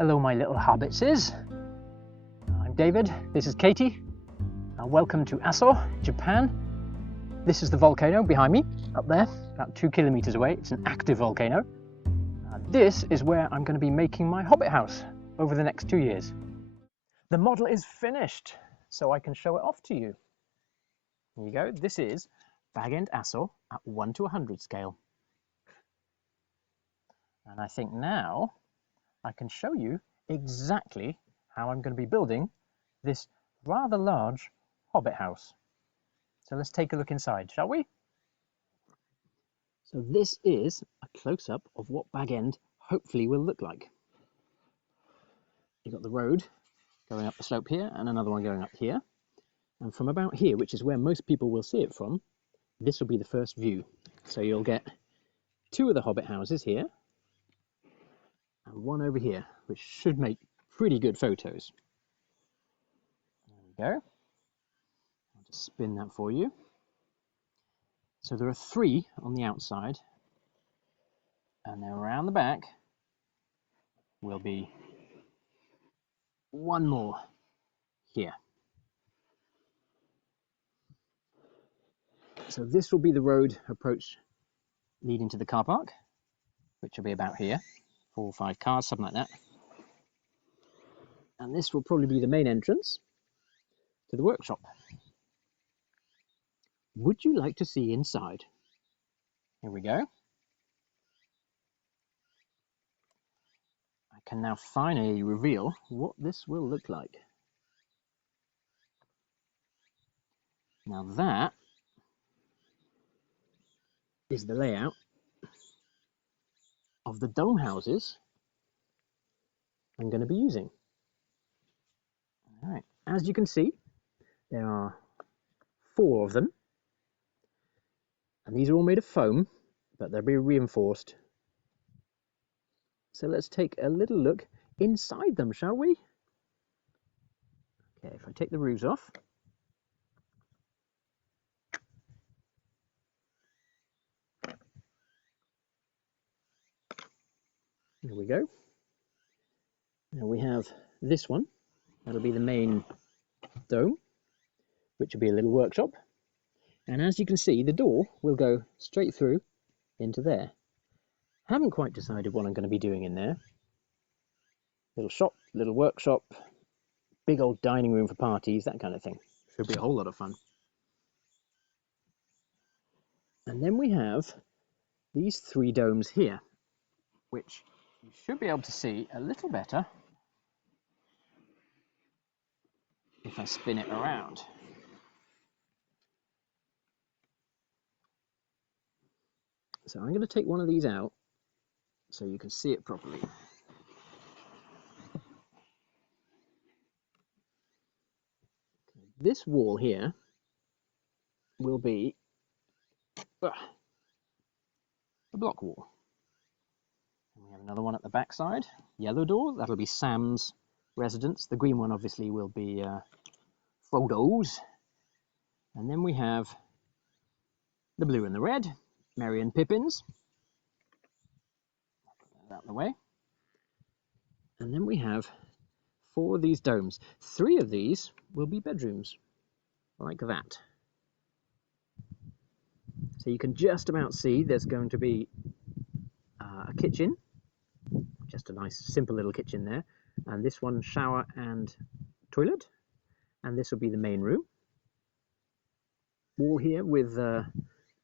Hello my little hobbitses. I'm David, this is Katie, and welcome to Aso, Japan. This is the volcano behind me, up there, about 2 kilometers away. It's an active volcano. This is where I'm going to be making my hobbit house over the next 2 years. The model is finished, so I can show it off to you. Here you go, this is Bag End Aso at 1 to 100 scale. And I think now I can show you exactly how I'm going to be building this rather large hobbit house. So let's take a look inside, shall we? So this is a close-up of what Bag End hopefully will look like. You've got the road going up the slope here and another one going up here. And from about here, which is where most people will see it from, this will be the first view. So you'll get 2 of the hobbit houses here and 1 over here, which should make pretty good photos. There we go. I'll just spin that for you. So there are 3 on the outside, and then around the back will be 1 more here. So this will be the road approach leading to the car park, which will be about here, 4 or 5 cars, something like that. And this will probably be the main entrance to the workshop. Would you like to see inside? Here we go. I can now finally reveal what this will look like. Now that is the layout of the dome houses I'm going to be using. All right, as you can see, there are 4 of them, and these are all made of foam, but they'll be reinforced. So let's take a little look inside them, shall we? Okay, if I take the roofs off. There we go. Now we have this one. That'll be the main dome, which will be a little workshop. And as you can see, the door will go straight through into there. Haven't quite decided what I'm going to be doing in there. Little shop, little workshop, big old dining room for parties, that kind of thing. Should be a whole lot of fun. And then we have these 3 domes here, which you should be able to see a little better if I spin it around. So I'm going to take one of these out so you can see it properly. This wall here will be a block wall. And we have another one at the back side, yellow door, that'll be Sam's residence. The green one obviously will be Frodo's. And then we have the blue and the red, Merry and Pippin's. Put that out of the way. And then we have 4 of these domes. 3 of these will be bedrooms, like that. So you can just about see there's going to be a kitchen, just a nice simple little kitchen there, and this one shower and toilet, and this will be the main room. Wall here with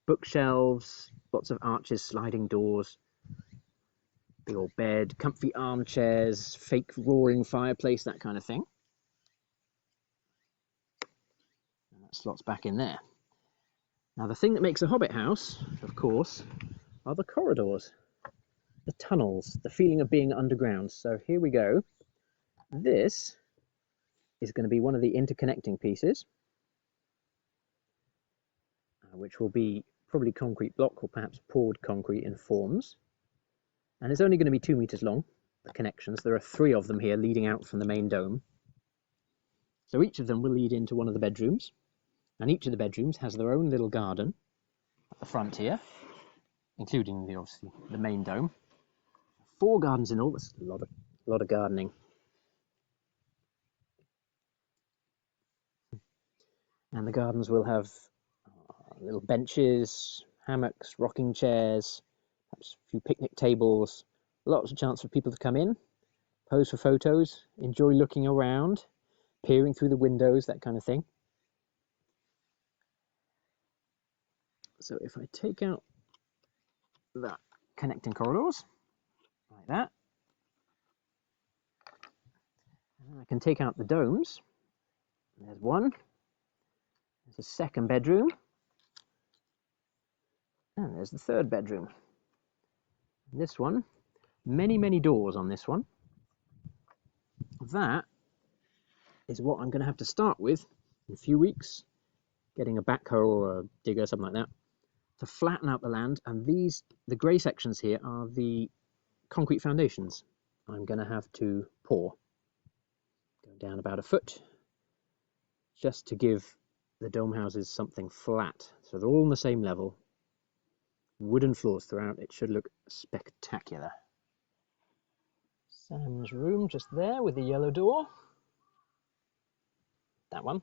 bookshelves, lots of arches, sliding doors, big old bed, comfy armchairs, fake roaring fireplace, that kind of thing. And that slots back in there. Now the thing that makes a hobbit house, of course, are the corridors, the tunnels, the feeling of being underground. So here we go. This is going to be one of the interconnecting pieces, which will be probably concrete block or perhaps poured concrete in forms. And it's only going to be 2 meters long, the connections. There are 3 of them here leading out from the main dome. So each of them will lead into one of the bedrooms. And each of the bedrooms has their own little garden at the front here, including obviously the main dome. 4 gardens in all. That's a lot of A lot of gardening. And the gardens will have little benches, hammocks, rocking chairs, perhaps a few picnic tables, lots of chance for people to come in, pose for photos, enjoy looking around, peering through the windows, that kind of thing. So if I take out that connecting corridors, like that, and then I can take out the domes. There's one, there's a second bedroom, and there's the third bedroom. This one, many doors on this one. That is what I'm going to have to start with in a few weeks, getting a backhoe or a digger, something like that, to flatten out the land. And these, the grey sections here, are the concrete foundations I'm going to have to pour. Go down about a foot, just to give the dome houses something flat. So they're all on the same level. Wooden floors throughout. It should look spectacular. Sam's room just there with the yellow door. That one.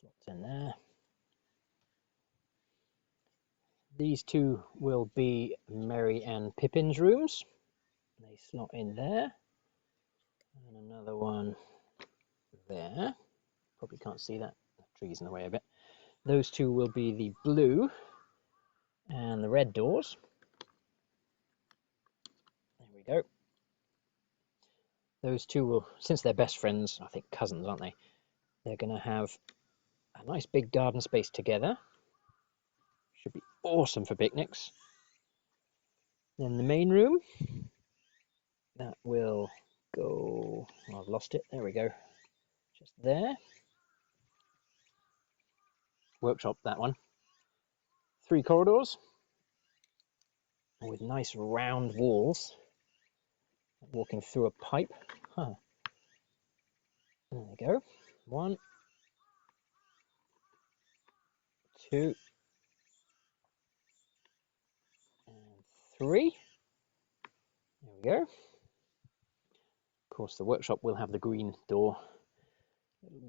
Slots in there. These two will be Merry and Pippin's rooms. They slot in there. And another one there. Probably can't see that. The tree's in the way a bit. Those two will be the blue and the red doors. There we go. Those two will, since they're best friends, I think cousins, aren't they? They're going to have a nice big garden space together. Should be awesome for picnics. Then the main room, that will go, oh, I've lost it, there we go, just there. Workshop, that one. 3 corridors with nice round walls, walking through a pipe. Huh. There we go. 1, 2, and 3. There we go. Of course, the workshop will have the green door.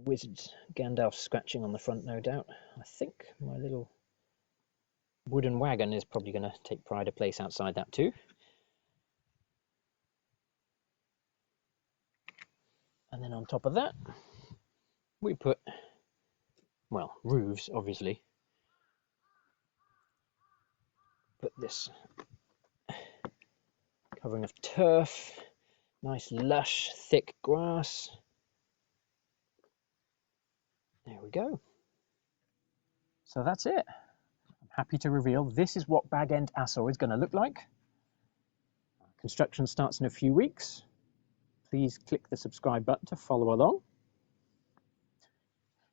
Wizard Gandalf scratching on the front, no doubt. I think my little wooden wagon is probably going to take pride of place outside that too. And then on top of that, we put, well, roofs, obviously. Put this covering of turf, nice lush, thick grass. There we go. So that's it. I'm happy to reveal this is what Bag End Assaw is going to look like. Construction starts in a few weeks. Please click the subscribe button to follow along.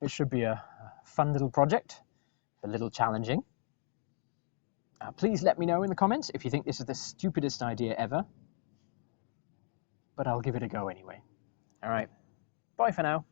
It should be a fun little project, a little challenging. Please let me know in the comments if you think this is the stupidest idea ever, but I'll give it a go anyway. All right, bye for now.